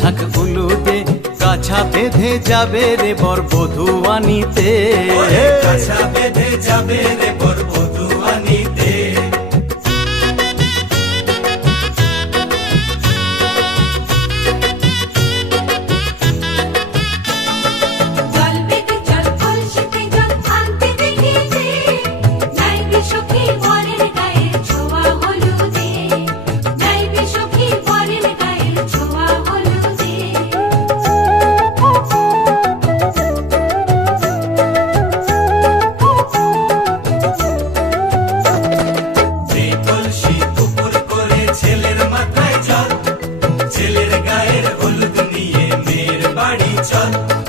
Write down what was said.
শাক হলুদে কাছা বেঁধে যাবে রে বর বধূ আনিতে, কাছা বেঁধে যাবে রে বর বধূ আনিতে। ছেলের গায়ের হলুদ নিয়ে মেয়ের বাড়ি চল।